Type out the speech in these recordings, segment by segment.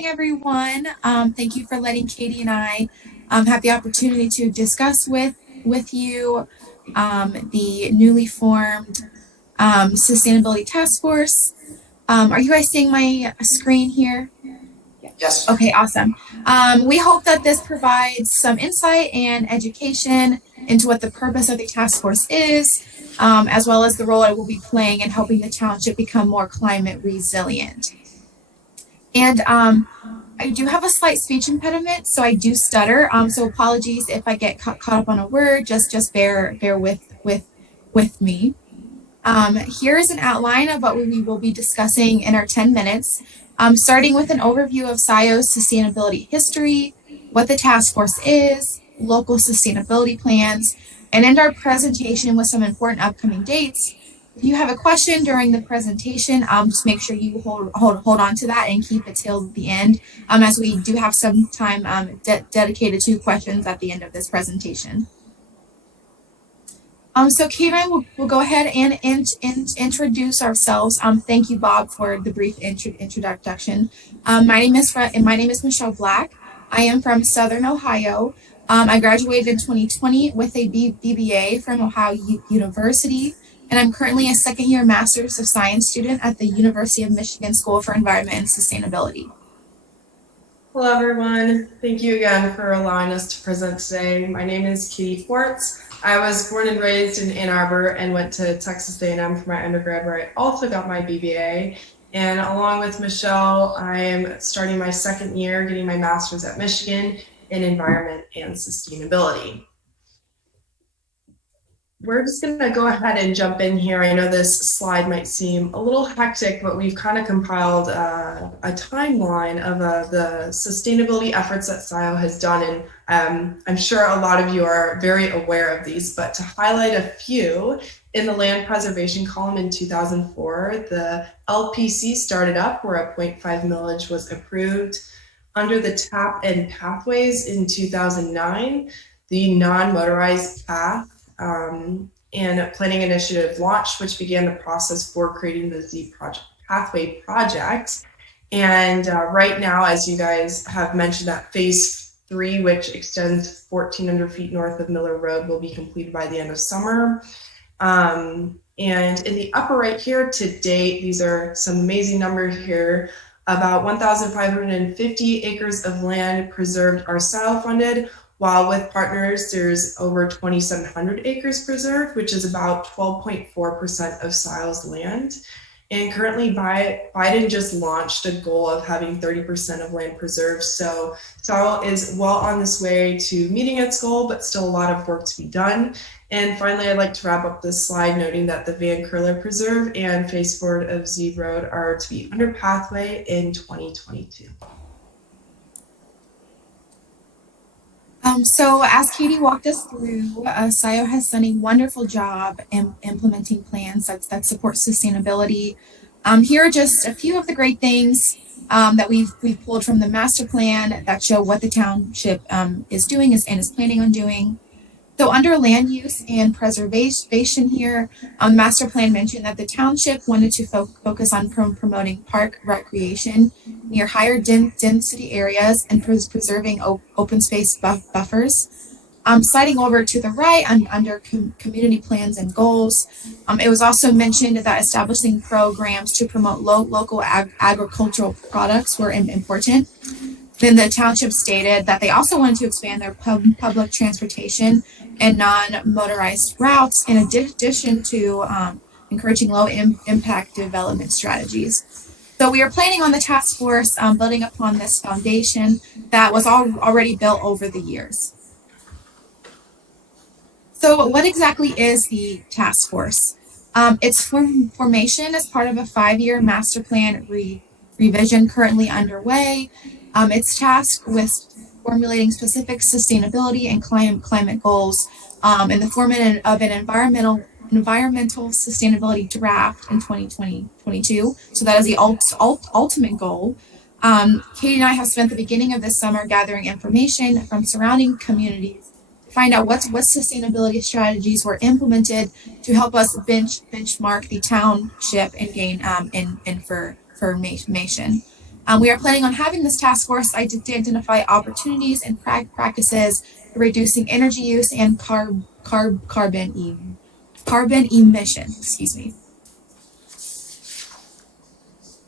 Everyone. Thank you for letting Katie and I have the opportunity to discuss with you the newly formed Sustainability Task Force. Are you guys seeing my screen here? Yes. Okay, awesome. We hope that this provides some insight and education into what the purpose of the task force is, as well as the role it will be playing in helping the township become more climate resilient. And I do have a slight speech impediment, so I do stutter. So apologies if I get caught up on a word. Just bear with me. Here is an outline of what we will be discussing in our 10 minutes, starting with an overview of Scio's sustainability history, what the task force is, local sustainability plans, and end our presentation with some important upcoming dates. If you have a question during the presentation, just make sure you hold on to that and keep it till the end, as we do have some time dedicated to questions at the end of this presentation. So Kate and I will go ahead and introduce ourselves. Thank you, Bob, for the brief introduction. My name is Michelle Black. I am from Southern Ohio. I graduated in 2020 with a BBA from Ohio University, and I'm currently a second-year Master's of Science student at the University of Michigan School for Environment and Sustainability. Hello, everyone. Thank you again for allowing us to present today. My name is Katie Forte. I was born and raised in Ann Arbor and went to Texas A&M for my undergrad, where I also got my BBA. And along with Michelle, I am starting my second year, getting my master's at Michigan in environment and sustainability. We're just going to go ahead and jump in here. I know this slide might seem a little hectic, but we've kind of compiled a timeline of the sustainability efforts that Scio has done. And I'm sure a lot of you are very aware of these, but to highlight a few, in the land preservation column in 2004, the LPC started up where a 0.5 millage was approved. Under the TAP and pathways in 2009, the non-motorized path and planning initiative launched, which began the process for creating the Z Pathway project. And right now, as you guys have mentioned, that phase 3, which extends 1,400 feet north of Miller Road, will be completed by the end of summer. And in the upper right here, to date, these are some amazing numbers here. About 1,550 acres of land preserved are Scio funded, while with partners, there's over 2,700 acres preserved, which is about 12.4% of Scio's land. And currently, Biden just launched a goal of having 30% of land preserved. So Scio is well on this way to meeting its goal, but still a lot of work to be done. And finally, I'd like to wrap up this slide noting that the Van Curler Preserve and Phase Forward of Z Road are to be under pathway in 2022. So as Katie walked us through, Scio has done a wonderful job in implementing plans that support sustainability. Here are just a few of the great things that we've pulled from the master plan that show what the township is doing and is planning on doing. So under land use and preservation here, the master plan mentioned that the township wanted to focus on promoting park recreation near higher density areas and preserving open space buffers. Sliding over to the right under community plans and goals, it was also mentioned that establishing programs to promote local agricultural products were important. Then the township stated that they also wanted to expand their public transportation and non-motorized routes, in addition to encouraging low-impact development strategies. So we are planning on the task force building upon this foundation that was already built over the years. So what exactly is the task force? Its formation as part of a 5-year master plan revision currently underway. It's tasked with formulating specific sustainability and climate goals in the form of an environmental sustainability draft in 2022. So that is the ultimate goal. Katie and I have spent the beginning of this summer gathering information from surrounding communities to find out what sustainability strategies were implemented to help us benchmark the township and gain information. We are planning on having this task force to identify opportunities and practices for reducing energy use and carbon emission. Excuse me.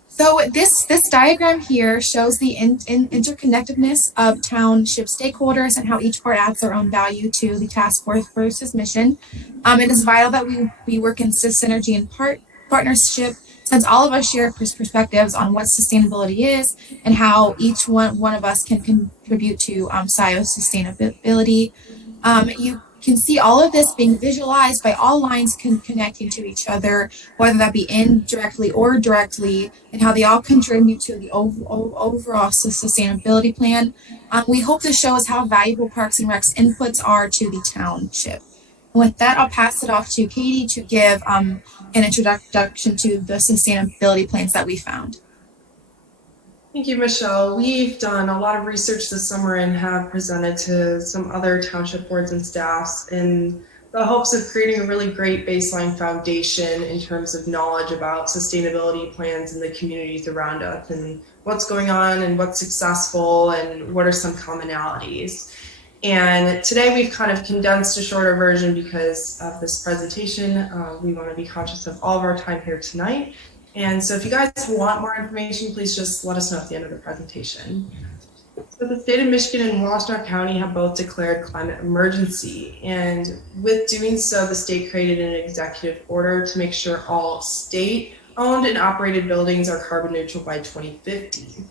So this diagram here shows the interconnectedness of township stakeholders and how each part adds their own value to the task force's mission. It is vital that we work in synergy and partnership, since all of us share perspectives on what sustainability is and how each one of us can contribute to Scio's sustainability. You can see all of this being visualized by all lines connecting to each other, whether that be indirectly or directly, and how they all contribute to the overall sustainability plan. We hope this shows how valuable Parks and Rec's inputs are to the township. With that, I'll pass it off to Katie to give an introduction to the sustainability plans that we found. Thank you, Michelle. We've done a lot of research this summer and have presented to some other township boards and staffs in the hopes of creating a really great baseline foundation in terms of knowledge about sustainability plans in the communities around us and what's going on and what's successful and what are some commonalities. And today we've kind of condensed a shorter version because of this presentation. We want to be conscious of all of our time here tonight. And so if you guys want more information, please just let us know at the end of the presentation. So the state of Michigan and Washtenaw County have both declared climate emergency. And with doing so, the state created an executive order to make sure all state-owned and operated buildings are carbon neutral by 2050.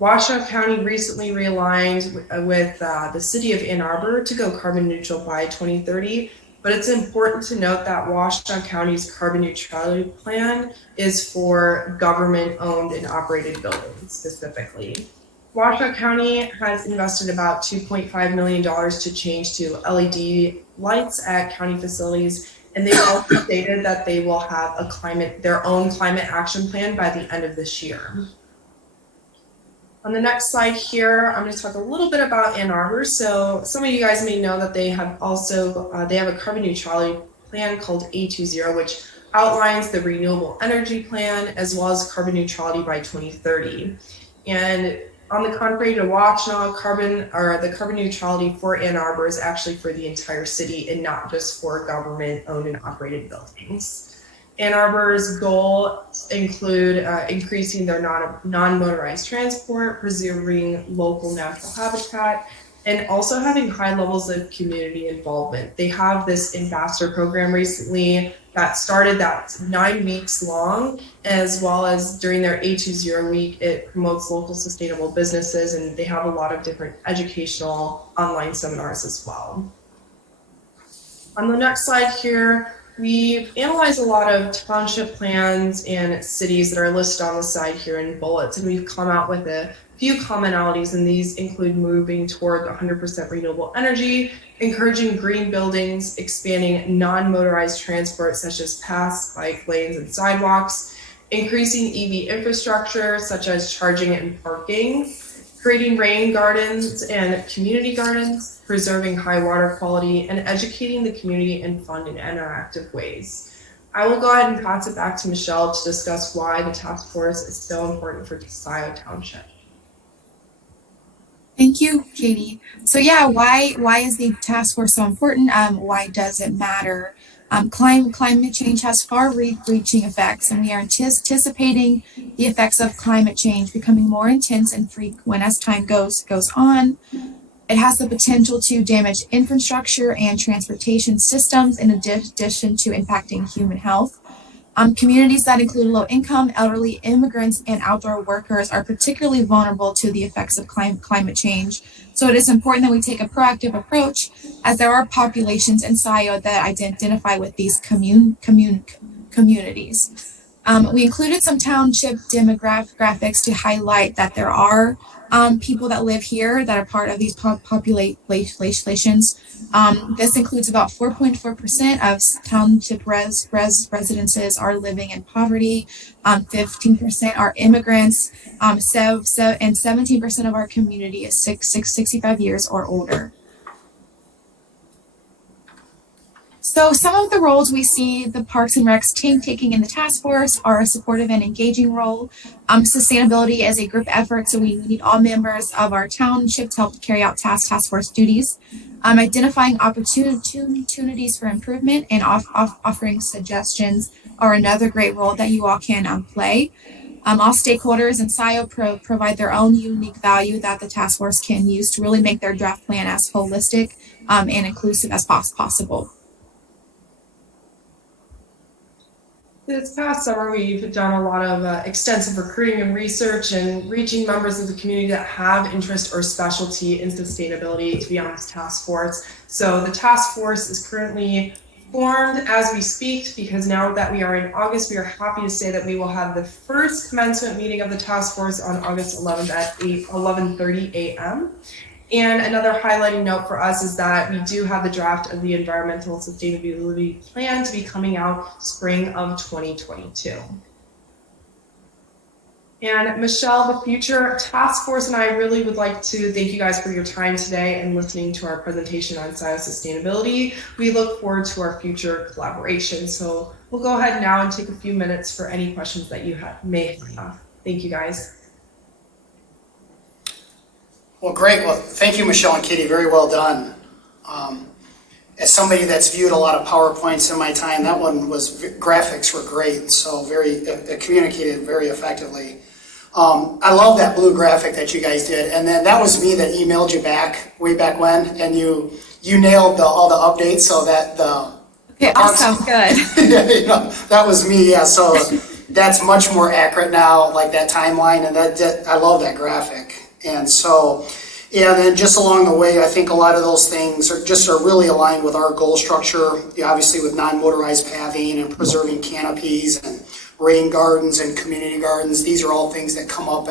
Washtenaw County recently realigned with the city of Ann Arbor to go carbon neutral by 2030. But it's important to note that Washtenaw County's carbon neutrality plan is for government-owned and operated buildings specifically. Washtenaw County has invested about $2.5 million to change to LED lights at county facilities, and they also stated that they will have their own climate action plan by the end of this year. On the next slide here, I'm going to talk a little bit about Ann Arbor. So some of you guys may know that they have a carbon neutrality plan called A20, which outlines the renewable energy plan as well as carbon neutrality by 2030. And on the contrary to Washtenaw, the carbon neutrality for Ann Arbor is actually for the entire city and not just for government-owned and operated buildings. Ann Arbor's goals include increasing their non-motorized transport, preserving local natural habitat, and also having high levels of community involvement. They have this ambassador program recently that started that's 9 weeks long, as well as during their A20 week, it promotes local sustainable businesses, and they have a lot of different educational online seminars as well. On the next slide here, we've analyzed a lot of township plans and cities that are listed on the side here in bullets, and we've come out with a few commonalities, and these include moving toward 100% renewable energy, encouraging green buildings, expanding non-motorized transport such as paths, bike lanes, and sidewalks, increasing EV infrastructure such as charging and parking, creating rain gardens and community gardens, preserving high water quality, and educating the community in fun and interactive ways. I will go ahead and pass it back to Michelle to discuss why the task force is so important for Scio Township. Thank you, Katie. So yeah, why is the task force so important? Why does it matter? Climate change has far-reaching effects, and we are anticipating the effects of climate change becoming more intense and frequent as time goes on. It has the potential to damage infrastructure and transportation systems in addition to impacting human health. Communities that include low-income, elderly, immigrants, and outdoor workers are particularly vulnerable to the effects of climate change. So it is important that we take a proactive approach, as there are populations in Scio that identify with these communities. We included some township demographics to highlight that there are people that live here that are part of these populations. This includes about 4.4% of township residences are living in poverty, 15% are immigrants, and 17% of our community is 65 years or older. So some of the roles we see the Parks and Recs team taking in the task force are a supportive and engaging role. Sustainability as a group effort, so we need all members of our township to help carry out task force duties. Identifying opportunities for improvement and offering suggestions are another great role that you all can play. All stakeholders in Scio provide their own unique value that the task force can use to really make their draft plan as holistic and inclusive as possible. This past summer, we've done a lot of extensive recruiting and research and reaching members of the community that have interest or specialty in sustainability to be on this task force. So the task force is currently formed as we speak, because now that we are in August, we are happy to say that we will have the first commencement meeting of the task force on August 11th at 11:30 a.m. And another highlighting note for us is that we do have the draft of the environmental sustainability plan to be coming out spring of 2022. And Michelle, the future task force, and I really would like to thank you guys for your time today and listening to our presentation on Scio sustainability. We look forward to our future collaboration. So we'll go ahead now and take a few minutes for any questions that you may have. Thank you guys. Well, great. Well, thank you, Michelle and Katie. Very well done. As somebody that's viewed a lot of PowerPoints in my time, that one was, graphics were great. So it communicated very effectively. I love that blue graphic that you guys did. And then that was me that emailed you back way back when. And you nailed all the updates so that Okay, awesome, good. That was me, yeah. So that's much more accurate now, like that timeline. And I love that graphic. And so, yeah, then just along the way, I think a lot of those things are really aligned with our goal structure, obviously with non-motorized pathing and preserving canopies and rain gardens and community gardens. These are all things that come up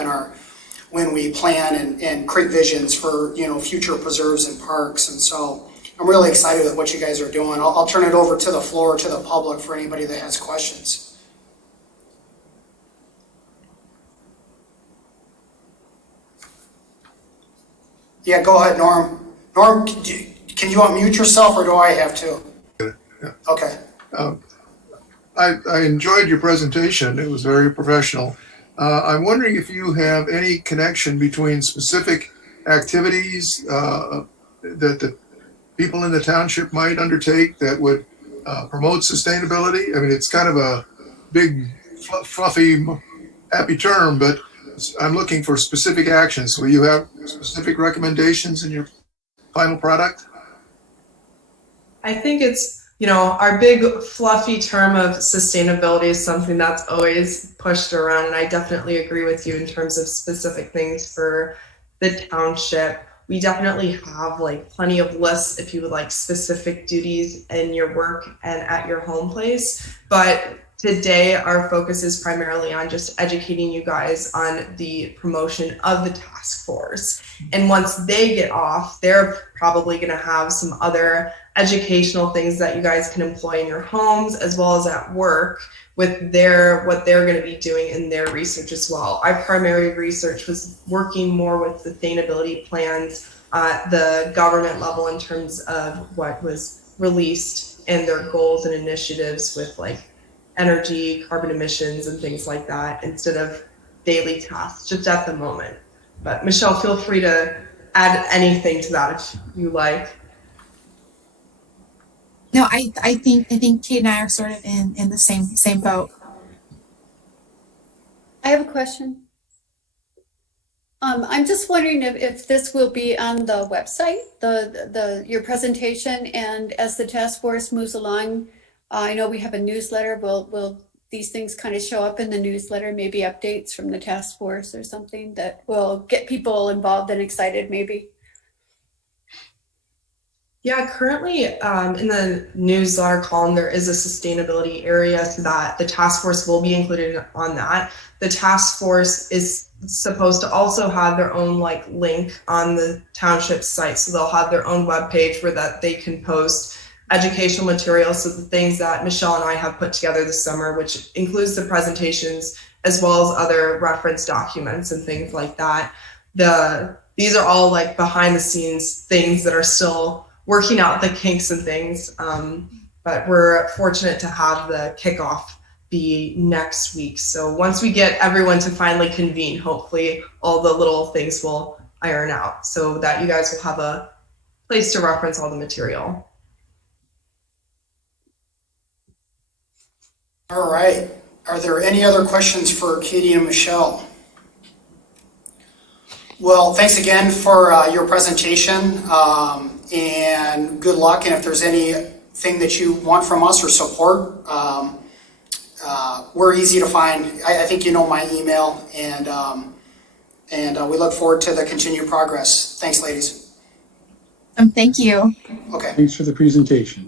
when we plan and create visions for, future preserves and parks. And so I'm really excited with what you guys are doing. I'll turn it over to the floor, to the public for anybody that has questions. Yeah, go ahead, Norm. Norm, can you unmute yourself, or do I have to? Yeah. Okay. I enjoyed your presentation. It was very professional. I'm wondering if you have any connection between specific activities that the people in the township might undertake that would promote sustainability. I mean, it's kind of a big, fluffy, happy term, but I'm looking for specific actions. Will you have specific recommendations in your final product? I think it's, our big fluffy term of sustainability is something that's always pushed around. And I definitely agree with you in terms of specific things for the township. We definitely have plenty of lists if you would like specific duties in your work and at your home place. But today, our focus is primarily on just educating you guys on the promotion of the task force. And once they get off, they're probably going to have some other educational things that you guys can employ in your homes as well as at work with what they're going to be doing in their research as well. Our primary research was working more with sustainability plans at the government level in terms of what was released and their goals and initiatives with energy, carbon emissions, and things like that instead of daily tasks just at the moment. But Michelle, feel free to add anything to that if you like. No, I think Kate and I are sort of in the same boat. I have a question. I'm just wondering if this will be on the website, your presentation, and as the task force moves along, I know we have a newsletter. Will these things kind of show up in the newsletter, maybe updates from the task force or something that will get people involved and excited maybe? Yeah, currently in the newsletter column, there is a sustainability area so that the task force will be included on that. The task force is supposed to also have their own link on the township site. So they'll have their own webpage where that they can post educational materials. So the things that Michelle and I have put together this summer, which includes the presentations as well as other reference documents and things like that. These are all behind the scenes things that are still working out the kinks and things. but we're fortunate to have the kickoff be next week. So once we get everyone to finally convene, hopefully all the little things will iron out so that you guys will have a place to reference all the material. All right. Are there any other questions for Katie and Michelle? Well, thanks again for your presentation, and good luck. And if there's anything that you want from us or support, we're easy to find. I think you know my email, and we look forward to the continued progress. Thanks, ladies. Thank you. Okay. Thanks for the presentation.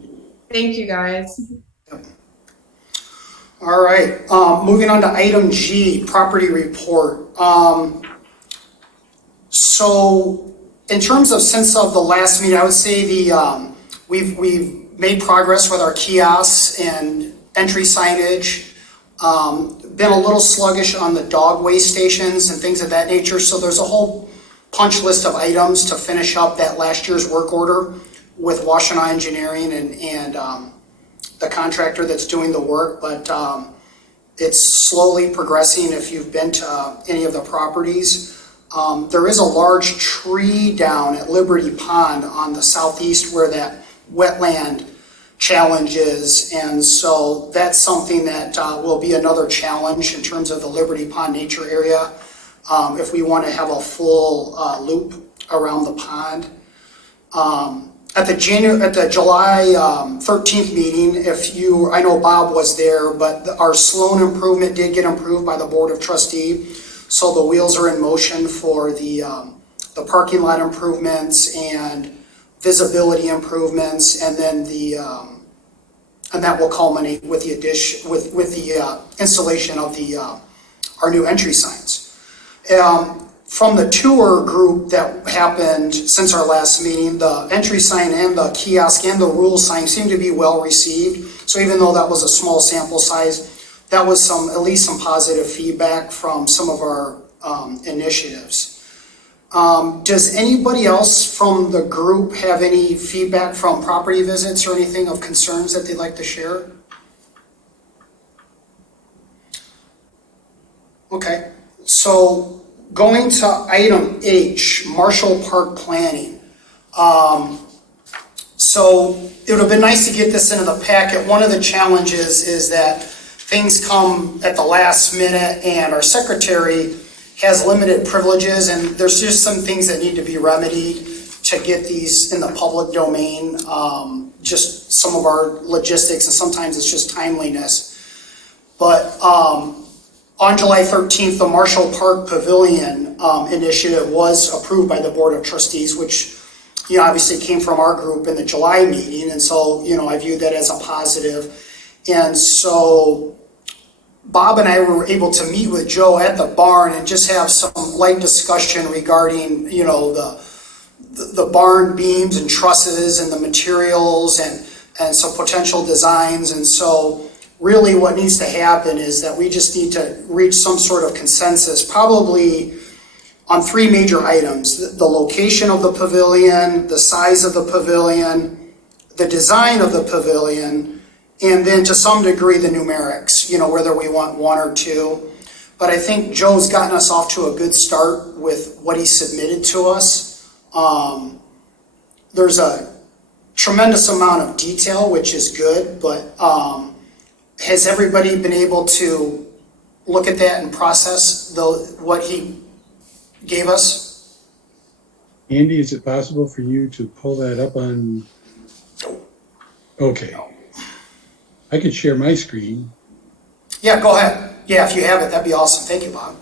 Thank you, guys. All right. Moving on to item G, property report. So in terms of since of the last meeting, I would say we've made progress with our kiosks and entry signage. Been a little sluggish on the dog waste stations and things of that nature. So there's a whole punch list of items to finish up that last year's work order with Washtenaw Engineering and the contractor that's doing the work. But it's slowly progressing if you've been to any of the properties. There is a large tree down at Liberty Pond on the southeast where that wetland challenge is, and so that's something that will be another challenge in terms of the Liberty Pond nature area if we want to have a full loop around the pond. At the July 13th meeting, I know Bob was there, but our Sloan improvement did get approved by the Board of Trustees. So the wheels are in motion for the parking lot improvements and visibility improvements, and then and that will culminate with the addition with the installation of our new entry signs. From the tour group that happened since our last meeting, the entry sign and the kiosk and the rule sign seem to be well received. So even though that was a small sample size, that was at least some positive feedback from some of our initiatives. Does anybody else from the group have any feedback from property visits or anything of concerns that they'd like to share? Okay, so going to item H, Marshall Park planning. So it would have been nice to get this into the packet. One of the challenges is that things come at the last minute and our secretary has limited privileges, and there's just some things that need to be remedied to get these in the public domain. Just some of our logistics, and sometimes it's just timeliness. But on July 13th, the Marshall Park Pavilion initiative was approved by the Board of Trustees, which obviously came from our group in the July meeting, and so I view that as a positive. And so Bob and I were able to meet with Joe at the barn and just have some light discussion regarding the barn beams and trusses and the materials and some potential designs. And so really what needs to happen is that we just need to reach some sort of consensus, probably on three major items: the location of the pavilion, the size of the pavilion, the design of the pavilion, and then to some degree the numerics, whether we want one or two. But I think Joe's gotten us off to a good start with what he submitted to us. There's a tremendous amount of detail, which is good, but has everybody been able to look at that and process what he gave us? Andy, is it possible for you to pull that up on? Okay. I could share my screen. Yeah, go ahead. Yeah, if you have it, that'd be awesome. Thank you, Bob.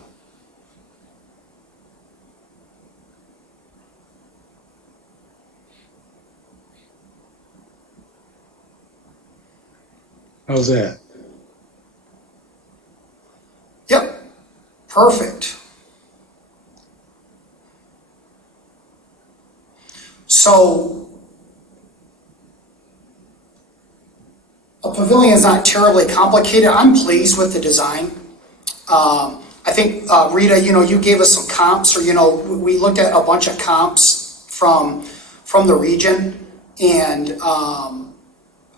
How's that? Yep, perfect. So a pavilion is not terribly complicated. I'm pleased with the design. I think, Rita, you gave us some comps, or, we looked at a bunch of comps from the region, and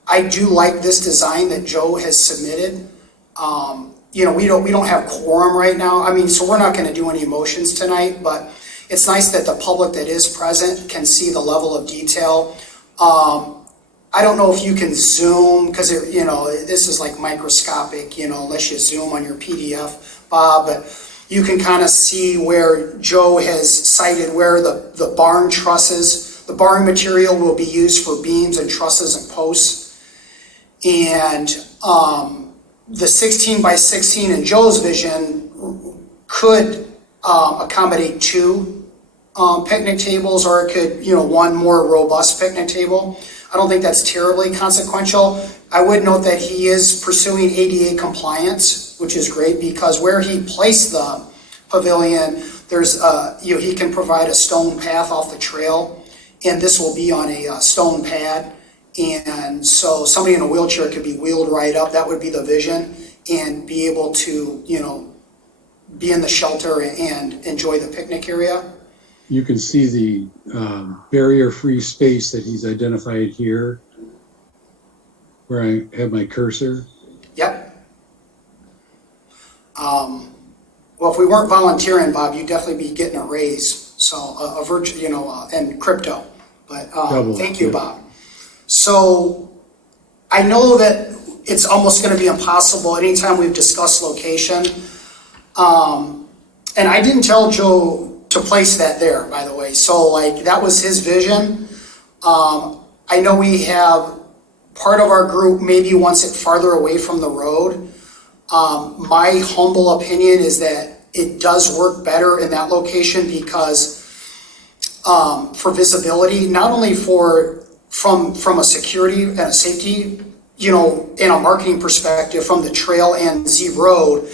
I do like this design that Joe has submitted. We don't have quorum right now. I mean, so we're not going to do any motions tonight, but it's nice that the public that is present can see the level of detail. I don't know if you can zoom because this is like microscopic, unless you zoom on your PDF, Bob, but you can kind of see where Joe has cited where the barn trusses, the barn material will be used for beams and trusses and posts. And the 16 by 16 in Joe's vision could accommodate two picnic tables, or it could, one more robust picnic table. I don't think that's terribly consequential. I would note that he is pursuing ADA compliance, which is great because where he placed the pavilion, there's he can provide a stone path off the trail, and this will be on a stone pad. And so somebody in a wheelchair could be wheeled right up. That would be the vision, and be able to, be in the shelter and enjoy the picnic area. You can see the barrier-free space that he's identified here, where I have my cursor. Yep. Well, if we weren't volunteering, Bob, you'd definitely be getting a raise. So a virtual, and crypto. But thank you, Bob. So I know that it's almost going to be impossible anytime we've discussed location. And I didn't tell Joe to place that there, by the way. So that was his vision. I know we have part of our group maybe wants it farther away from the road. My humble opinion is that it does work better in that location because for visibility, not only from a security and a safety, in a marketing perspective from the trail and Z Road,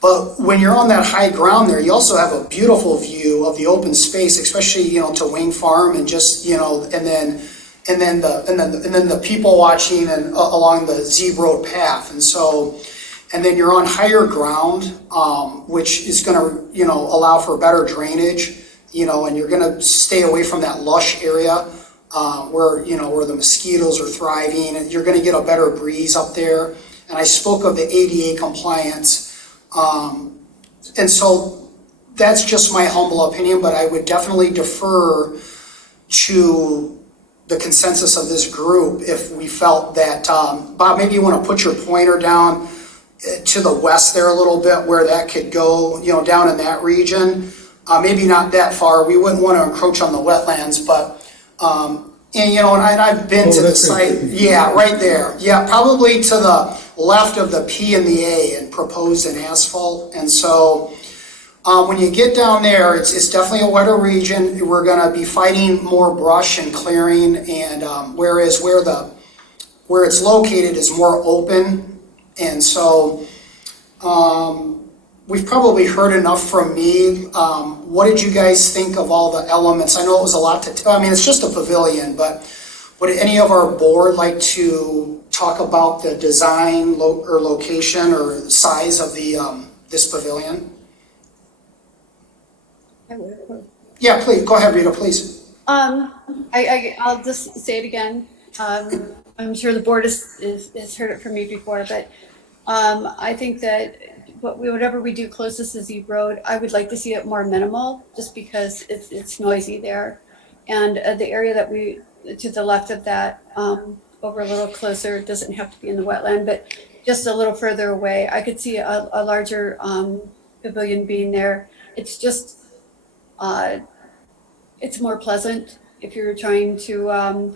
but when you're on that high ground there, you also have a beautiful view of the open space, especially to Wayne Farm and just and then the people watching and along the Z Road path, and then you're on higher ground, which is going to allow for better drainage, and you're going to stay away from that lush area. Where the mosquitoes are thriving, and you're going to get a better breeze up there. And I spoke of the ADA compliance, and so that's just my humble opinion. But I would definitely defer to the consensus of this group if we felt that Bob, maybe you want to put your pointer down to the west there a little bit, where that could go, down in that region. Maybe not that far. We wouldn't want to encroach on the wetlands, but. And I've been to the site. Right. Yeah, right there. Yeah, probably to the left of the P and the A and proposed in asphalt. And so when you get down there, it's definitely a wetter region. We're going to be fighting more brush and clearing, and whereas where it's located is more open. And so we've probably heard enough from me. What did you guys think of all the elements? I know it was a lot to it's just a pavilion, but would any of our board like to talk about the design or location or size of the this pavilion? I would. Yeah, please, go ahead, Rita, please. I'll just say it again. I'm sure the board has heard it from me before, but I think that whatever we do closest to Z Road, I would like to see it more minimal, just because it's noisy there. And the area that to the left of that, over a little closer, doesn't have to be in the wetland, but just a little further away, I could see a larger pavilion being there. It's just, it's more pleasant if you're trying to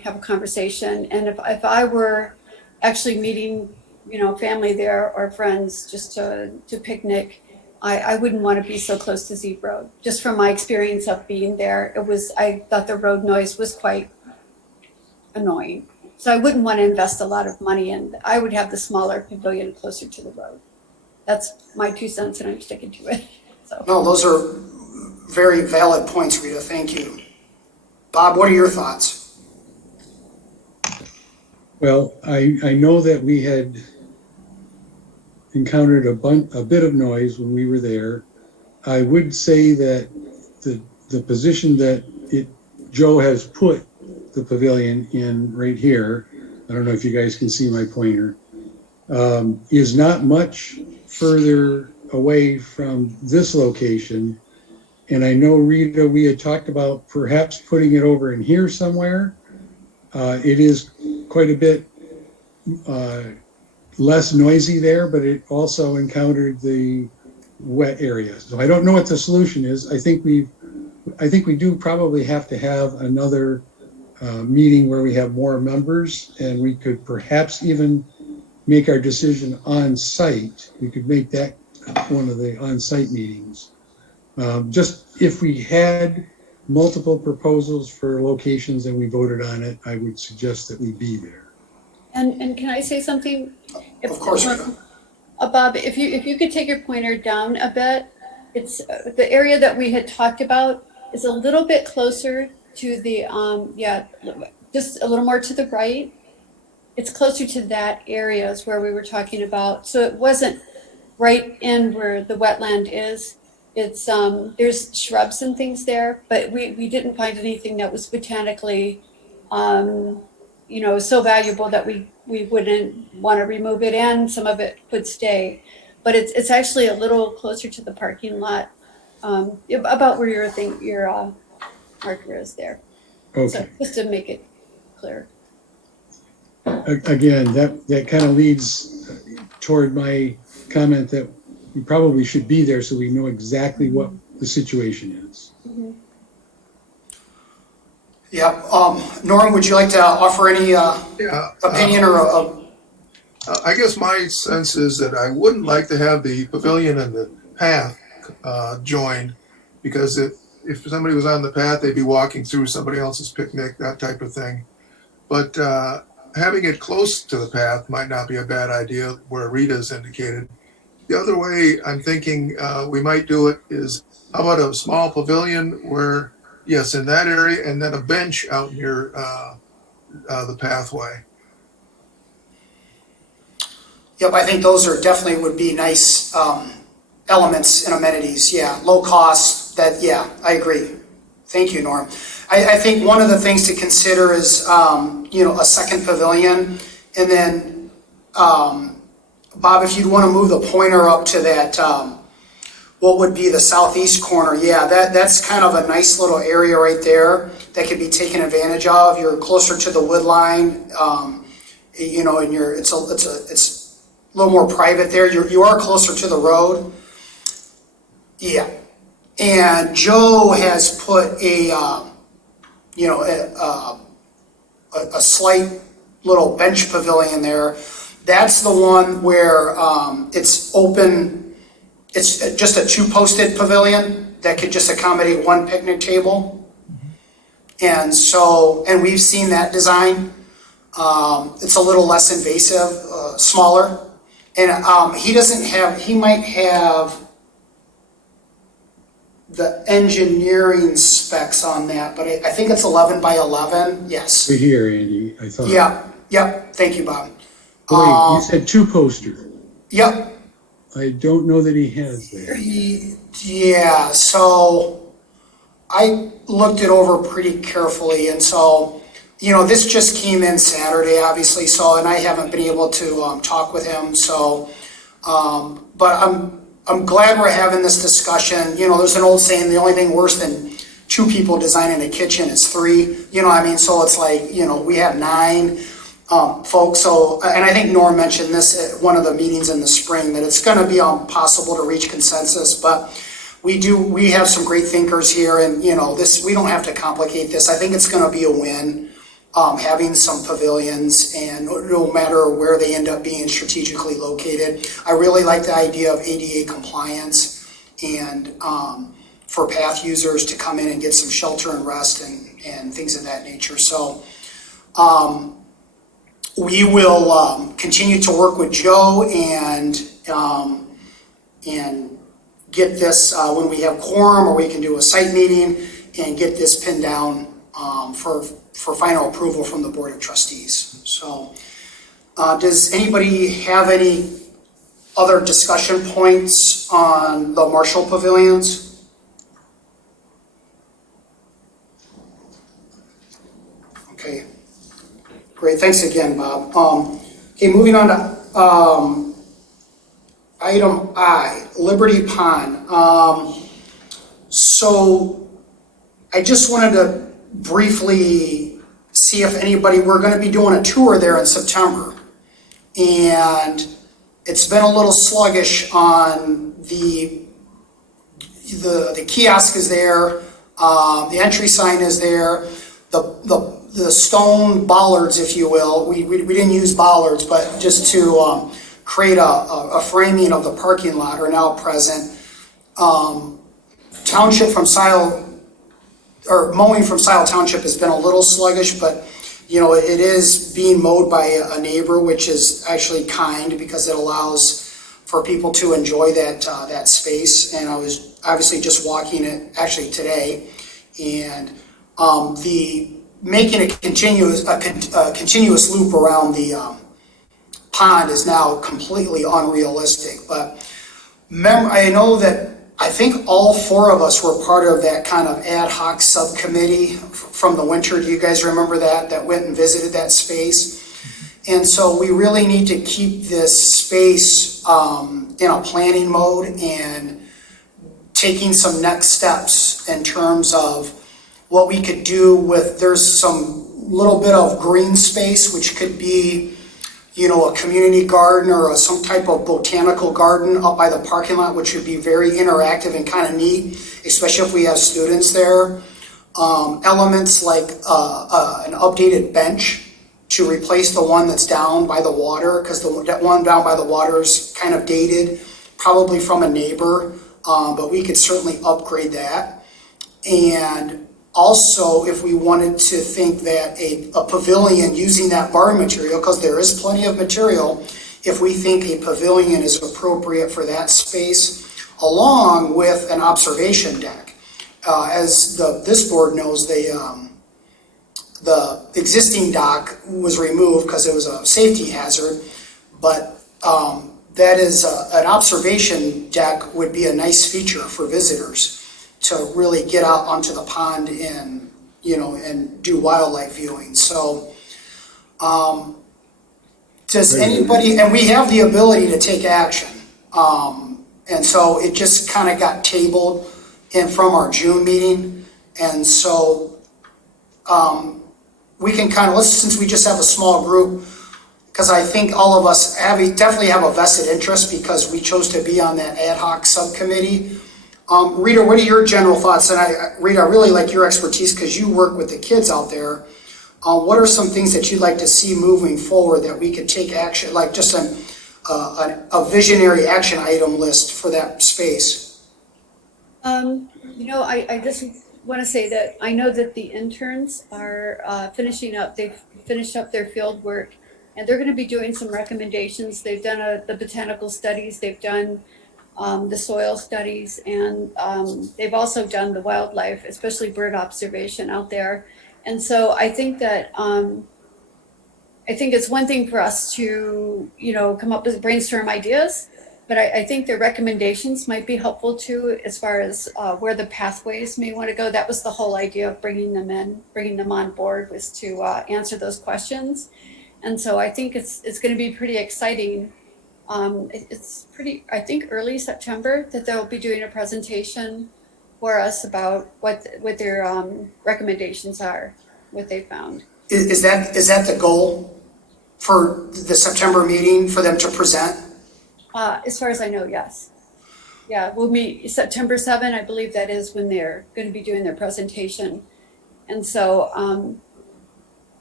have a conversation. And if I were actually meeting family there or friends just to picnic, I wouldn't want to be so close to Z Road. Just from my experience of being there, I thought the road noise was quite annoying. So I wouldn't want to invest a lot of money in. I would have the smaller pavilion closer to the road. That's my 2 cents, and I'm sticking to it. So. No, those are very valid points, Rita. Thank you. Bob, what are your thoughts? Well, I know that we had encountered a bit of noise when we were there. I would say that the position that Joe has put the pavilion in right here, I don't know if you guys can see my pointer, is not much further away from this location. And I know, Rita, we had talked about perhaps putting it over in here somewhere. It is quite a bit less noisy there, but it also encountered the wet area. So I don't know what the solution is. I think we do probably have to have another meeting where we have more members, and we could perhaps even make our decision on site. We could make that one of the on-site meetings. Just if we had multiple proposals for locations and we voted on it, I would suggest that we be there. And can I say something? Of course, Rita. Bob, if you could take your pointer down a bit, it's the area that we had talked about is a little bit closer to the just a little more to the right. It's closer to that area is where we were talking about. So it wasn't right in where the wetland is. It's there's shrubs and things there, but we didn't find anything that was botanically so valuable that we wouldn't want to remove it, and some of it could stay. But it's actually a little closer to the parking lot, about where your marker is there. Okay. So just to make it clear. Again, that kind of leads toward my comment that we probably should be there so we know exactly what the situation is. Mm-hmm. Yeah. Norm, would you like to offer any opinion or? I guess my sense is that I wouldn't like to have the pavilion and the path joined, because if somebody was on the path, they'd be walking through somebody else's picnic, that type of thing. But having it close to the path might not be a bad idea, where Rita's indicated. The other way I'm thinking we might do it is, how about a small pavilion where, yes, in that area, and then a bench out near the pathway. Yep, I think those are definitely would be nice elements and amenities. Yeah, low cost. I agree. Thank you, Norm. I think one of the things to consider is a second pavilion, and then Bob, if you'd want to move the pointer up to that what would be the southeast corner. Yeah, that's kind of a nice little area right there that could be taken advantage of. You're closer to the wood line, and it's a little more private there. You are closer to the road. Yeah, and Joe has put a slight little bench pavilion there. That's the one where it's open. It's just a two-posted pavilion that could just accommodate one picnic table. And we've seen that design. It's a little less invasive, smaller. And he might have the engineering specs on that, but I think it's 11 by 11, yes. Right here, Andy, I thought. Yep, thank you, Bob. Oh, wait, you said two poster. Yep. I don't know that he has that. Yeah, so I looked it over pretty carefully, and so, this just came in Saturday, obviously, and I haven't been able to talk with him, so, but I'm glad we're having this discussion. There's an old saying, the only thing worse than two people designing a kitchen is three, so it's like, we have 9 folks. So, and I think Norm mentioned this at one of the meetings in the spring, that it's going to be impossible to reach consensus, but we have some great thinkers here, and we don't have to complicate this. I think it's going to be a win, having some pavilions, and no matter where they end up being strategically located. I really like the idea of ADA compliance, and for path users to come in and get some shelter and rest and things of that nature. So we will continue to work with Joe and get this when we have quorum, or we can do a site meeting and get this pinned down for final approval from the Board of Trustees. So does anybody have any other discussion points on the Marshall pavilions? Okay, Great, thanks again, Bob. Okay, moving on to item I, Liberty Pond. So I just wanted to briefly see if anybody, we're going to be doing a tour there in September. And it's been a little sluggish on the kiosk is there, the entry sign is there, the stone bollards, if you will. We didn't use bollards, but just to create a framing of the parking lot are now present. Township from Scio, or mowing from Scio Township has been a little sluggish, but you know, it is being mowed by a neighbor, which is actually kind because it allows for people to enjoy that space. And I was obviously just walking it actually today, and the making a continuous loop around the pond is now completely unrealistic. But I know that I think all four of us were part of that kind of ad hoc subcommittee from the winter. Do you guys remember that went and visited that space? And so we really need to keep this space in a planning mode and taking some next steps in terms of what we could do with, there's some little bit of green space, which could be, you know, a community garden or some type of botanical garden up by the parking lot, which would be very interactive and kind of neat, especially if we have students there. Elements like an updated bench to replace the one that's down by the water, because that one down by the water is kind of dated, probably from a neighbor, but we could certainly upgrade that. And also, if we wanted to think that a pavilion using that barn material, because there is plenty of material, if we think a pavilion is appropriate for that space, along with an observation deck. As this board knows, the existing dock was removed because it was a safety hazard, but that is an observation deck would be a nice feature for visitors to really get out onto the pond and, you know, and do wildlife viewing. So does anybody, and we have the ability to take action. And so it just kind of got tabled in from our June meeting. And so we can kind of, since we just have a small group, because I think all of us definitely have a vested interest because we chose to be on that ad hoc subcommittee. Rita, what are your general thoughts? And Rita, I really like your expertise because you work with the kids out there. What are some things that you'd like to see moving forward that we could take action, like just a visionary action item list for that space? You know, I just want to say that I know that the interns are finishing up. They've finished up their field work, and they're going to be doing some recommendations. They've done the botanical studies. They've done the soil studies, and they've also done the wildlife, especially bird observation out there. And so I think that I think it's one thing for us to, you know, come up with brainstorm ideas, but I think the recommendations might be helpful too, as far as where the pathways may want to go. That was the whole idea of bringing them on board, was to answer those questions. And so I think it's going to be pretty exciting. It's pretty, I think, early September that they'll be doing a presentation for us about what their recommendations are, what they found. Is that the goal for the September meeting, for them to present? As far as I know, yes. Yeah, we'll meet September 7, I believe that is when they're going to be doing their presentation. And so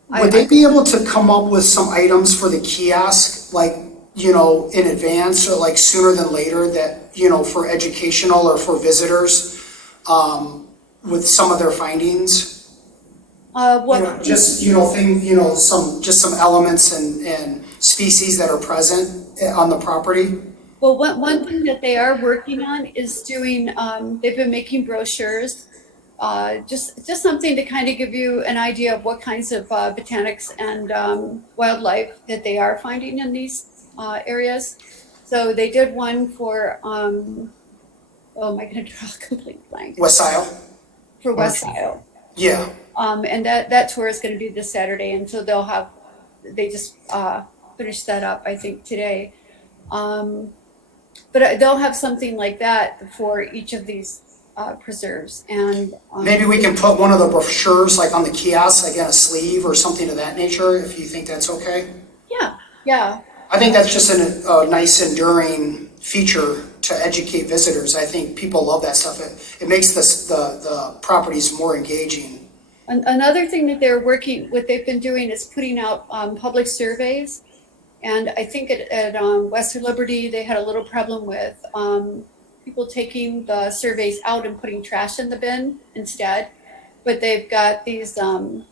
would they be able to come up with some items for the kiosk, like, you know, in advance or like sooner than later, that, you know, for educational or for visitors, with some of their findings? What, you know, just, you know, some elements and species that are present on the property. Well, one thing that they are working on is doing, they've been making brochures, just something to kind of give you an idea of what kinds of botanics and wildlife that they are finding in these areas. So they did one for, oh, am I going to draw a complete blank? West Scio? For West Scio. Yeah. And that tour is going to be this Saturday, and so they'll have they just finished that up, I think, today. But they'll have something like that for each of these preserves. And Maybe we can put one of the brochures like on the kiosk, like in a sleeve or something of that nature, if you think that's okay. yeah, yeah. I think that's just a nice enduring feature to educate visitors. I think people love that stuff. It makes the properties more engaging. Another thing that what they've been doing is putting out public surveys. And I think at Western Liberty, they had a little problem with people taking the surveys out and putting trash in the bin instead. But they've got these,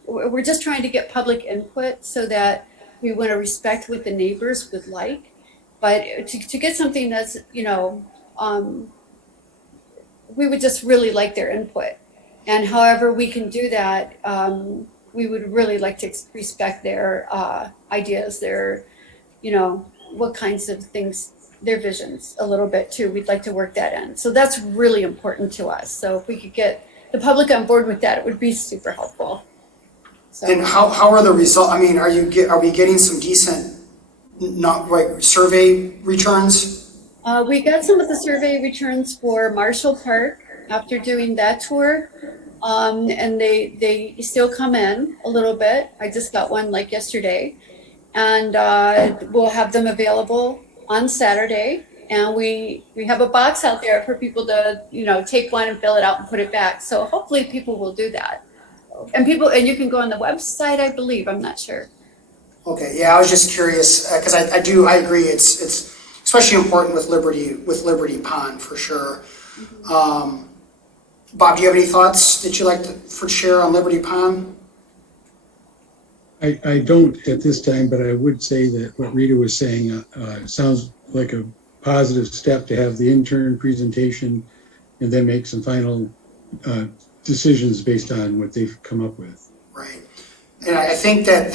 we're just trying to get public input so that we want to respect what the neighbors would like. But to get something that's, we would just really like their input. And however we can do that, we would really like to respect their ideas, their, what kinds of things, their visions a little bit too. We'd like to work that in. So that's really important to us. So if we could get the public on board with that, it would be super helpful. So. And how are the results? I mean, are we getting some decent survey returns? We got some of the survey returns for Marshall Park after doing that tour. And they still come in a little bit. I just got one like yesterday. And we'll have them available on Saturday. And we have a box out there for people to, take one and fill it out and put it back. So hopefully people will do that. And you can go on the website, I believe. I'm not sure. Okay, yeah, I was just curious because I agree. It's especially important with Liberty Pond for sure. Mm-hmm. Bob, do you have any thoughts that you'd like to share on Liberty Pond? I don't at this time, but I would say that what Rita was saying sounds like a positive step to have the intern presentation and then make some final decisions based on what they've come up with. Right. And I think that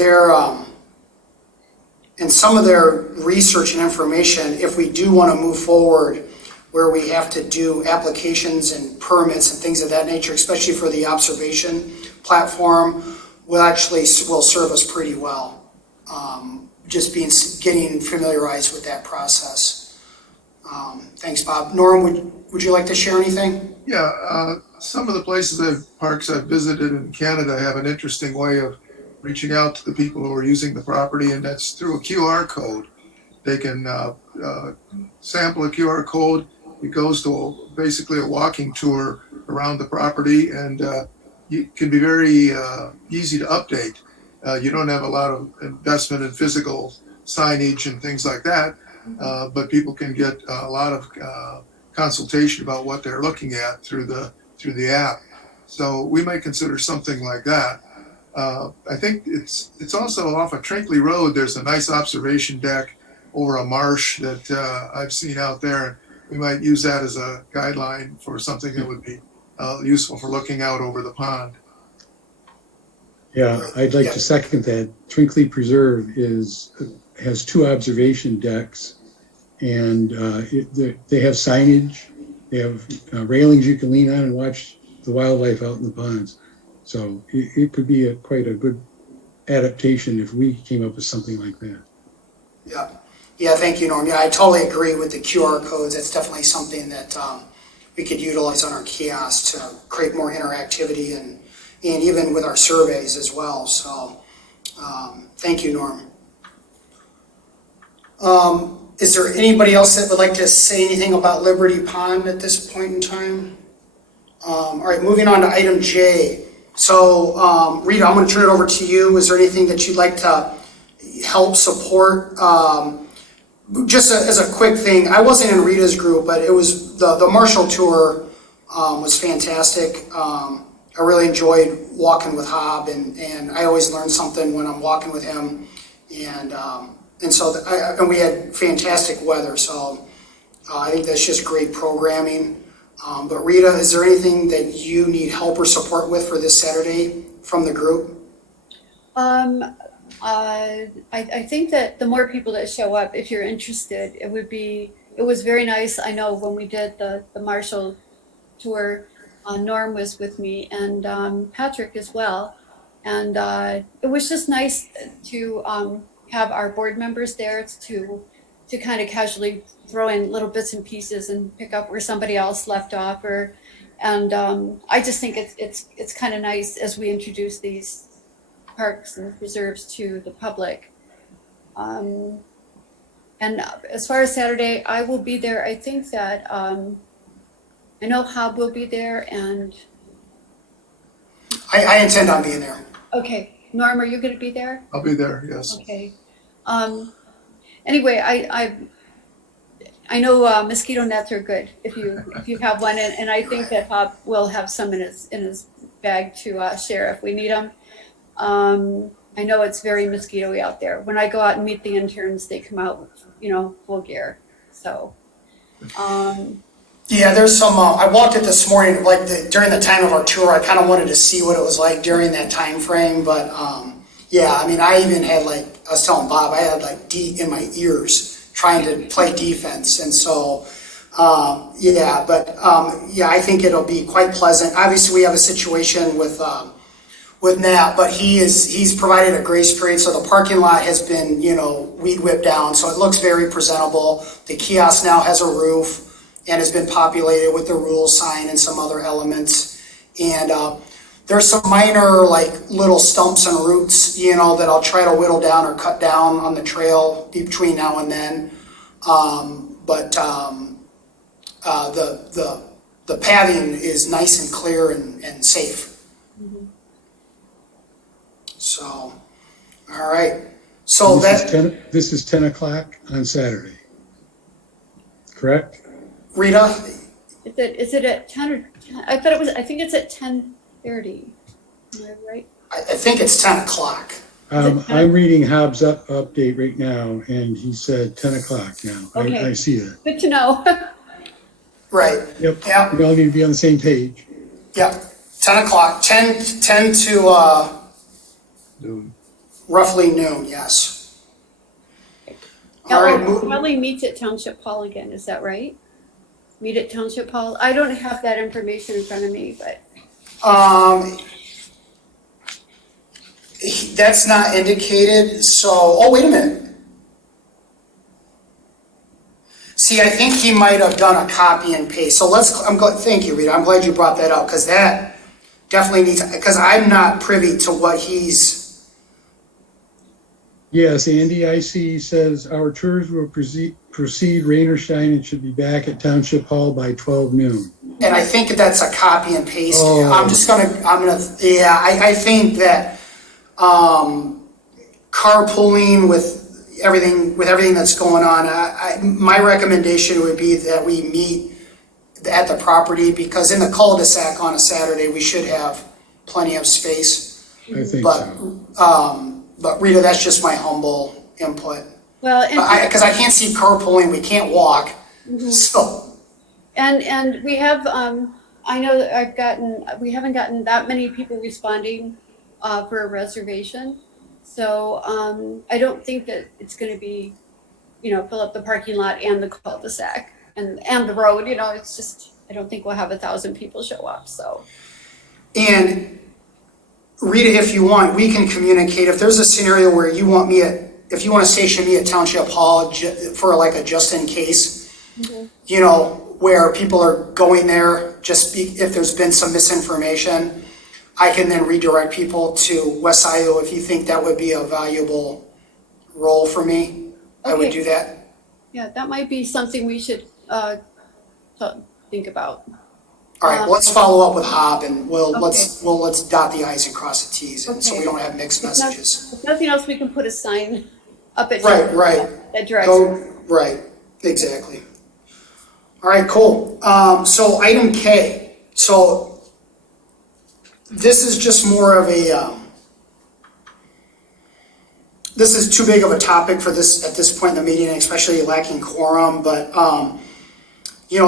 in some of their research and information, if we do want to move forward where we have to do applications and permits and things of that nature, especially for the observation platform, will serve us pretty well. Just getting familiarized with that process. Thanks, Bob. Norm, would you like to share anything? Yeah, some of the parks I've visited in Canada have an interesting way of reaching out to the people who are using the property, and that's through a QR code. They can sample a QR code. It goes to basically a walking tour around the property, and it can be very easy to update. You don't have a lot of investment in physical signage and things like that, but people can get a lot of consultation about what they're looking at through the app. So we might consider something like that. I think it's also off of Trinkley Road. There's a nice observation deck over a marsh that I've seen out there. We might use that as a guideline for something that would be useful for looking out over the pond. Yeah, I'd like to second that. Trinkley Preserve has 2 observation decks, and they have signage. They have railings you can lean on and watch the wildlife out in the ponds. So it could be quite a good adaptation if we came up with something like that. Yeah, thank you, Norm. Yeah, I totally agree with the QR codes. That's definitely something that we could utilize on our kiosks to create more interactivity and even with our surveys as well. So thank you, Norm. Is there anybody else that would like to say anything about Liberty Pond at this point in time? All right, moving on to item J. So Rita, I'm going to turn it over to you. Is there anything that you'd like to help support? Just as a quick thing, I wasn't in Rita's group, but it was the Marshall tour was fantastic. I really enjoyed walking with Hob, and I always learn something when I'm walking with him. And we had fantastic weather, so I think that's just great programming. But Rita, is there anything that you need help or support with for this Saturday from the group? I think that the more people that show up, if you're interested, it was very nice. I know when we did the Marshall tour, Norm was with me and Patrick as well. And it was just nice to have our board members there to kind of casually throw in little bits and pieces and pick up where somebody else left off. And I just think it's kind of nice as we introduce these parks and preserves to the public. And as far as Saturday, I will be there. I think that I know Hob will be there, and I intend on being there. okay, Norm, are you going to be there? I'll be there, yes. Okay. Anyway, I know mosquito nets are good if you have one, and I think that Hob will have some in his bag to share if we need them. I know it's very mosquito-y out there. When I go out and meet the interns, they come out, full gear. So, Yeah, there's some, I walked it this morning, during the time of our tour, I kind of wanted to see what it was like during that time frame, but, yeah, I mean, I even had I was telling Bob, I had DEET in my ears trying to play defense, and so, yeah, but, yeah, I think it'll be quite pleasant. Obviously, we have a situation with Nat, but he's provided a grace period, so the parking lot has been, weed whipped down, so it looks very presentable. The kiosk now has a roof and has been populated with the rule sign and some other elements. And there's some minor little stumps and roots, that I'll try to whittle down or cut down on the trail between now and then. But the pathing is nice and clear and safe. mm-hmm. So, all right. So This is 10 o'clock on Saturday, correct? Rita? Is it at 10 or 10? I think it's at 10:30. Am I right? I think it's 10 o'clock. I'm reading Hobbs' update right now, and he said 10 o'clock now. Okay. I see that. Good to know. Right. Yep. Yeah. We all need to be on the same page. Yeah. 10 o'clock. 10 to Noon. roughly noon, yes. Yeah, All right. well, probably meets at Township Hall again, is that right? Meet at Township Hall? I don't have that information in front of me, but. That's not indicated, so, oh, wait a minute. See, I think he might have done a copy and paste, so thank you, Rita, I'm glad you brought that up, because that definitely needs, because I'm not privy to what he's. Yes, Andy, I see, says our tours will proceed rain or shine and should be back at Township Hall by 12 noon. And I think that's a copy and paste. Oh. I think that carpooling with everything that's going on, my recommendation would be that we meet at the property, because in the cul-de-sac on a Saturday, we should have plenty of space. I think so. But Rita, that's just my humble input. Well, Because I can't see carpooling, we can't walk, so. And we have, I know that we haven't gotten that many people responding for a reservation. So I don't think that it's going to be, fill up the parking lot and the cul-de-sac and the road, it's just, I don't think we'll have 1,000 people show up, so. And Rita, if you want, we can communicate. If there's a scenario where if you want to station me at Township Hall for a just in case, where people are going there, if there's been some misinformation, I can then redirect people to West Scio if you think that would be a valuable role for me. Okay. I would do that. Yeah, that might be something we should think about. All right, let's follow up with Hob, and let's dot the i's and cross the t's, and so we don't have mixed messages. If nothing else, we can put a sign up at right that directs. Right, exactly. All right, cool. So item K. So this is just more of a. This is too big of a topic for this at this point in the meeting, especially lacking quorum, but.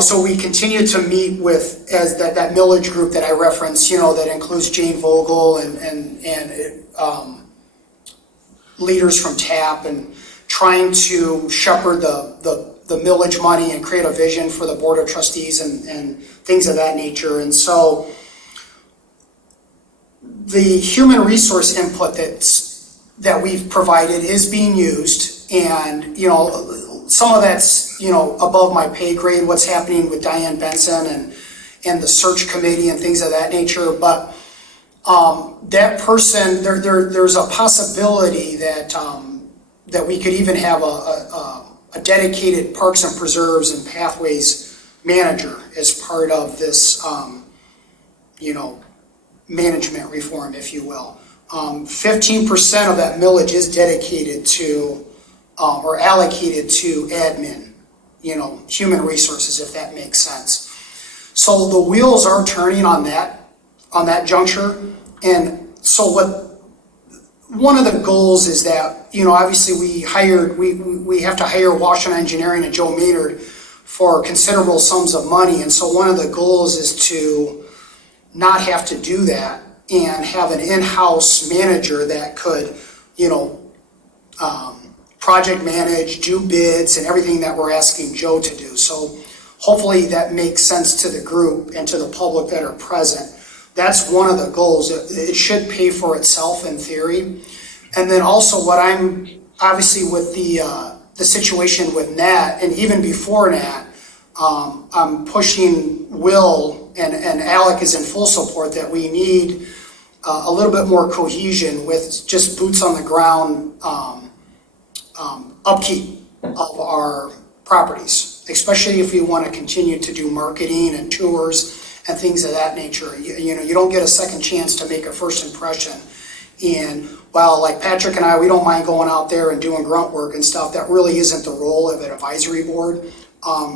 So we continue to meet with that millage group that I referenced, that includes Jane Vogel and leaders from TAP, and trying to shepherd the millage money and create a vision for the Board of Trustees and things of that nature. And so the human resource input that we've provided is being used, and some of that's above my pay grade, what's happening with Diane Benson and the search committee and things of that nature. But that person, there's a possibility that that we could even have a dedicated Parks and Preserves and Pathways manager as part of this management reform, if you will. 15% of that millage is dedicated to or allocated to admin, human resources, if that makes sense. So the wheels are turning on that juncture. And so one of the goals is that, obviously we have to hire Washington Engineering and Joe Maynard for considerable sums of money. And so one of the goals is to not have to do that and have an in-house manager that could, project manage, do bids, and everything that we're asking Joe to do. So hopefully that makes sense to the group and to the public that are present. That's one of the goals. It should pay for itself in theory. And then also what I'm, obviously with the situation with Nat, and even before Nat, I'm pushing Will, and Alec is in full support, that we need a little bit more cohesion with just boots on the ground upkeep of our properties, especially if we want to continue to do marketing and tours and things of that nature. You don't get a second chance to make a first impression. And while like Patrick and I, we don't mind going out there and doing grunt work and stuff, that really isn't the role of an advisory board.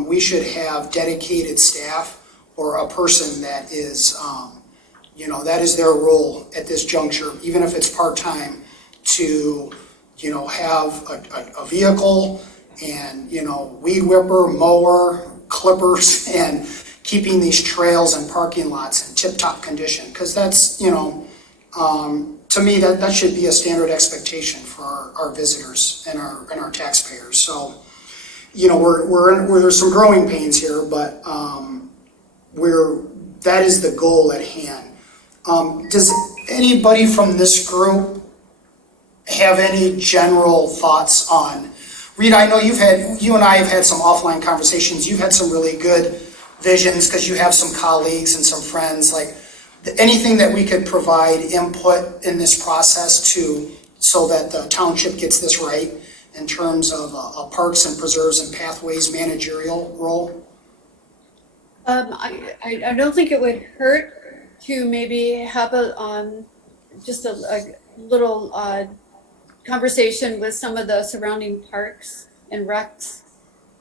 We should have dedicated staff or a person that is, that is their role at this juncture, even if it's part-time, to, have a vehicle and, weed whipper, mower, clippers, and keeping these trails and parking lots in tip-top condition. Because that's, to me, that should be a standard expectation for our visitors and our taxpayers. So, there's some growing pains here, but that is the goal at hand. Does anybody from this group have any general thoughts on, Rita, I know you and I have had some offline conversations. You've had some really good visions because you have some colleagues and some friends. Like anything that we could provide input in this process so that the township gets this right in terms of a Parks and Preserves and Pathways managerial role? I don't think it would hurt to maybe have just a little conversation with some of the surrounding parks and recs.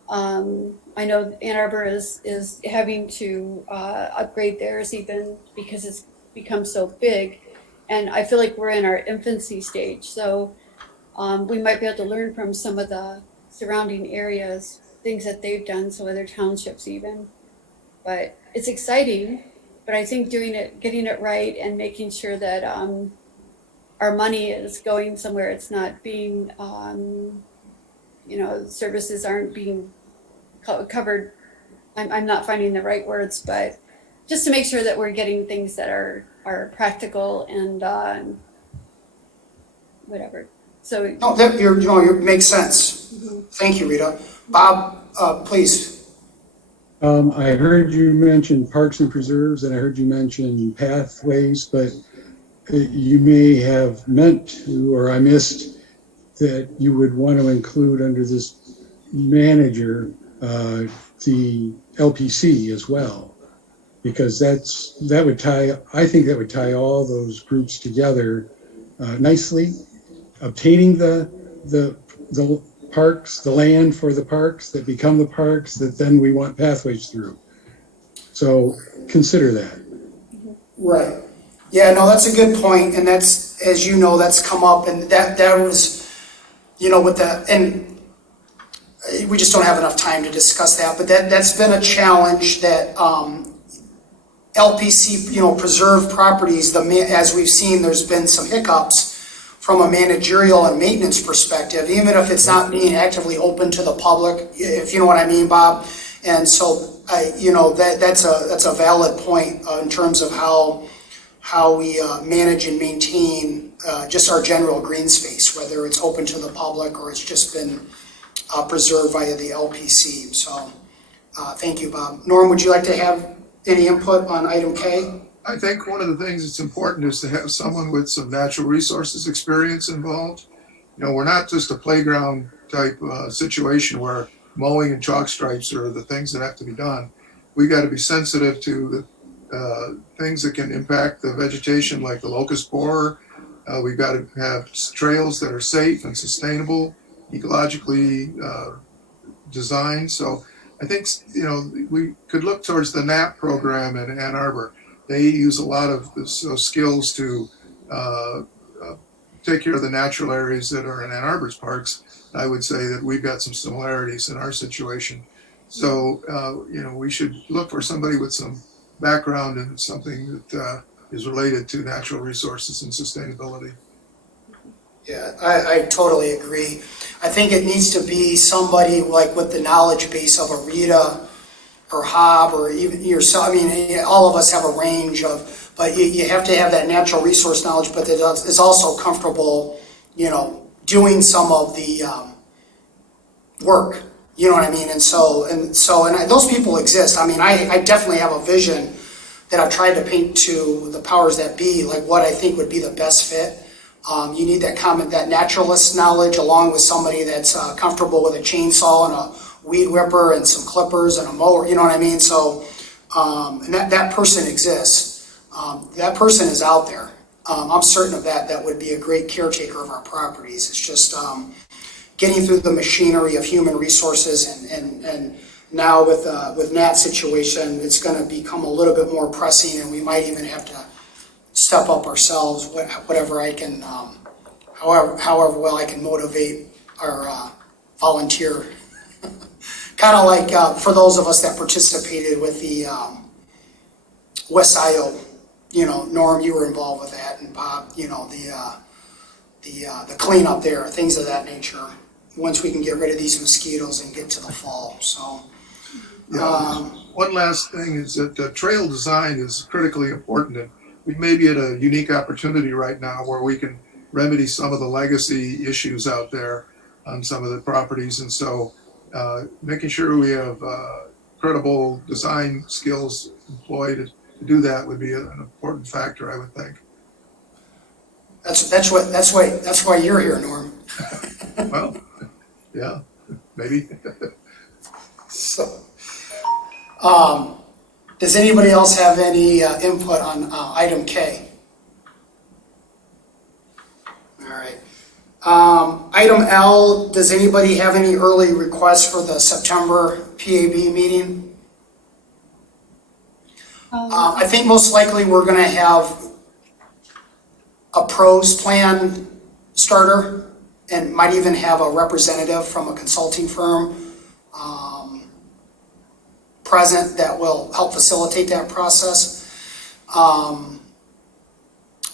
I know Ann Arbor is having to upgrade theirs even because it's become so big, and I feel like we're in our infancy stage. So we might be able to learn from some of the surrounding areas, things that they've done, so other townships even. But it's exciting. But I think getting it right, and making sure that our money is going somewhere it's not being, services aren't being covered. I'm not finding the right words, but just to make sure that we're getting things that are practical and whatever. So No, that makes sense. Mm-hmm. Thank you, Rita. Bob, please. I heard you mention Parks and Preserves, and I heard you mention Pathways, but you may have meant to, or I missed, that you would want to include under this manager the LPC as well, because I think that would tie all those groups together nicely. Obtaining the parks, the land for the parks that become the parks that then we want pathways through. So consider that. Right. Yeah, no, that's a good point. And that's, as you know, that's come up, and that was, with that, and we just don't have enough time to discuss that, but that's been a challenge that LPC, preserved properties, as we've seen, there's been some hiccups from a managerial and maintenance perspective, even if it's not being actively open to the public, if you know what I mean, Bob. And so, that's a valid point in terms of how how we manage and maintain just our general green space, whether it's open to the public or it's just been preserved via the LPC. So thank you, Bob. Norm, would you like to have any input on item K? I think one of the things that's important is to have someone with some natural resources experience involved. You know, we're not just a playground type situation where mowing and chalk stripes are the things that have to be done. We got to be sensitive to the things that can impact the vegetation, like the locust borer. We've got to have trails that are safe and sustainable, ecologically designed. So I think, you know, we could look towards the NAP program in Ann Arbor. They use a lot of those skills to take care of the natural areas that are in Ann Arbor's parks. I would say that we've got some similarities in our situation. So, you know, we should look for somebody with some background in something that is related to natural resources and sustainability. Yeah, I totally agree. I think it needs to be somebody like with the knowledge base of a Rita or Hob or even yourself. I mean, all of us have a range of, but you have to have that natural resource knowledge, but that is also comfortable, you know, doing some of the work. You know what I mean? And those people exist. I mean, I definitely have a vision that I've tried to paint to the powers that be, like what I think would be the best fit. You need that naturalist knowledge along with somebody that's comfortable with a chainsaw and a weed whipper and some clippers and a mower, you know what I mean? So, and that person exists. That person is out there. I'm certain of that. That would be a great caretaker of our properties. It's just getting through the machinery of human resources and now with Nat's situation, it's going to become a little bit more pressing, and we might even have to step up ourselves, whatever I can, however well I can motivate our volunteer. Kind of like for those of us that participated with the West Scio, you know, Norm, you were involved with that, and Bob, you know, the cleanup there, things of that nature. Once we can get rid of these mosquitoes and get to the fall, so. One last thing is that trail design is critically important, and we may be at a unique opportunity right now where we can remedy some of the legacy issues out there on some of the properties, and so making sure we have credible design skills employed to do that would be an important factor, I would think. That's why you're here, Norm. Well, yeah, maybe. So, does anybody else have any input on item K? All right. Item L, does anybody have any early requests for the September PAB meeting? I think most likely we're going to have a pros plan starter and might even have a representative from a consulting firm present that will help facilitate that process.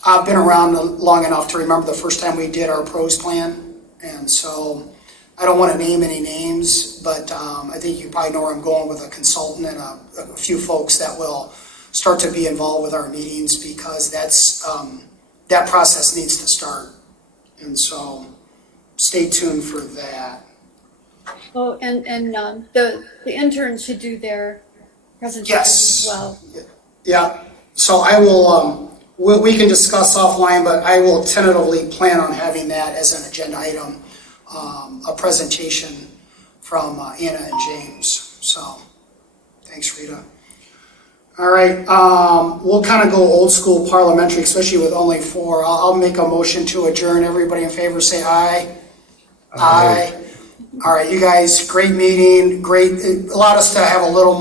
I've been around long enough to remember the first time we did our pros plan, and so I don't want to name any names, but I think you probably know where I'm going with a consultant and a few folks that will start to be involved with our meetings, because that process needs to start, and so stay tuned for that. Oh, and the interns should do their presentation as well. Yeah, so I will, we can discuss offline, but I will tentatively plan on having that as an agenda item, a presentation from Anna and James. So, thanks, Rita. All right, we'll kind of go old school parliamentary, especially with only 4. I'll make a motion to adjourn. Everybody in favor say aye. Aye. All right, you guys, great meeting, great. It allowed us to have a little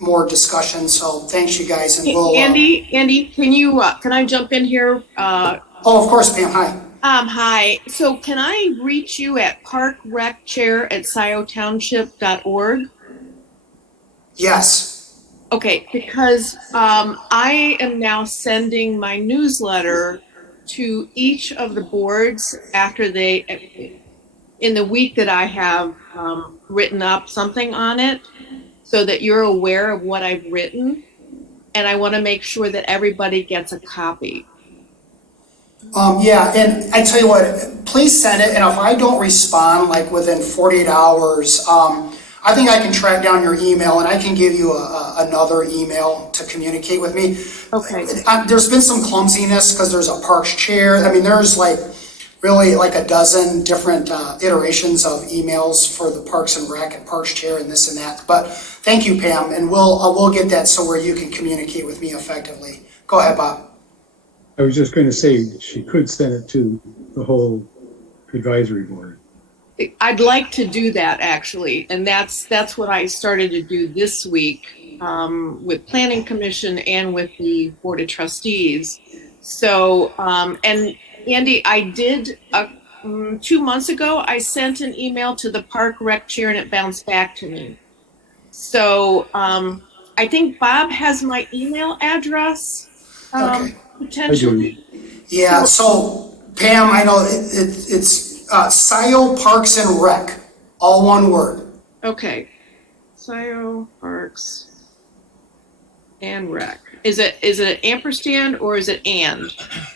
more discussion, so thanks you guys. And we'll, Andy, can I jump in here? oh, of course, Pam, hi. Hi. So can I reach you at parkrecchair@sciotownship.org? Yes. Okay, because I am now sending my newsletter to each of the boards after in the week that I have written up something on it, so that you're aware of what I've written. and I want to make sure that everybody gets a copy. Yeah, and I tell you what, please send it, and if I don't respond like within 48 hours, I think I can track down your email and I can give you another email to communicate with me. Okay. There's been some clumsiness because there's a parks chair. I mean, there's like really like a dozen different iterations of emails for the Parks and Rec and Parks Chair and this and that. But thank you, Pam, and we'll get that so where you can communicate with me effectively. Go ahead, Bob. I was just going to say she could send it to the whole advisory board. I'd like to do that actually, and that's what I started to do this week with Planning Commission and with the Board of Trustees. So, and Andy, I did 2 months ago, I sent an email to the Park Rec Chair and it bounced back to me. So I think Bob has my email address. Okay. Potentially. Yeah, so Pam, I know it's Scio Parks and Rec, all one word. Okay. Scio Parks and Rec. Is it an ampersand or is it and?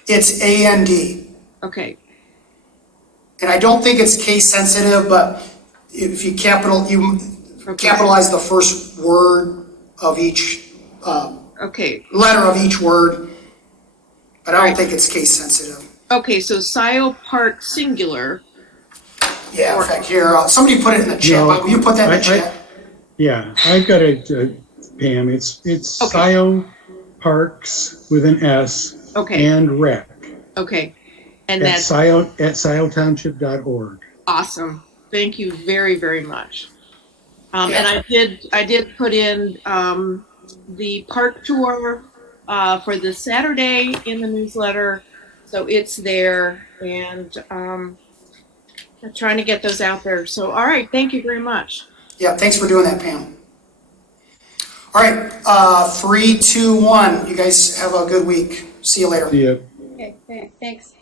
It's A-N-D. Okay. And I don't think it's case sensitive, but if you capitalize the first word of each Okay. letter of each word, but I don't think it's case sensitive. Okay, so Scio Park singular. Yeah, in fact, here, somebody put it in the chat. Will you put that in the chat? Yeah, I've got it, Pam. It's Okay. Scio Parks with an S Okay. and Rec Okay. And at that's sciotownship.org. awesome. Thank you very, very much. And I did put in the park tour for this Saturday in the newsletter, so it's there, and I'm trying to get those out there. So, all right, thank you very much. Yeah, thanks for doing that, Pam. All right, 3, 2, 1. You guys have a good week. See you later. See ya. Okay, thanks.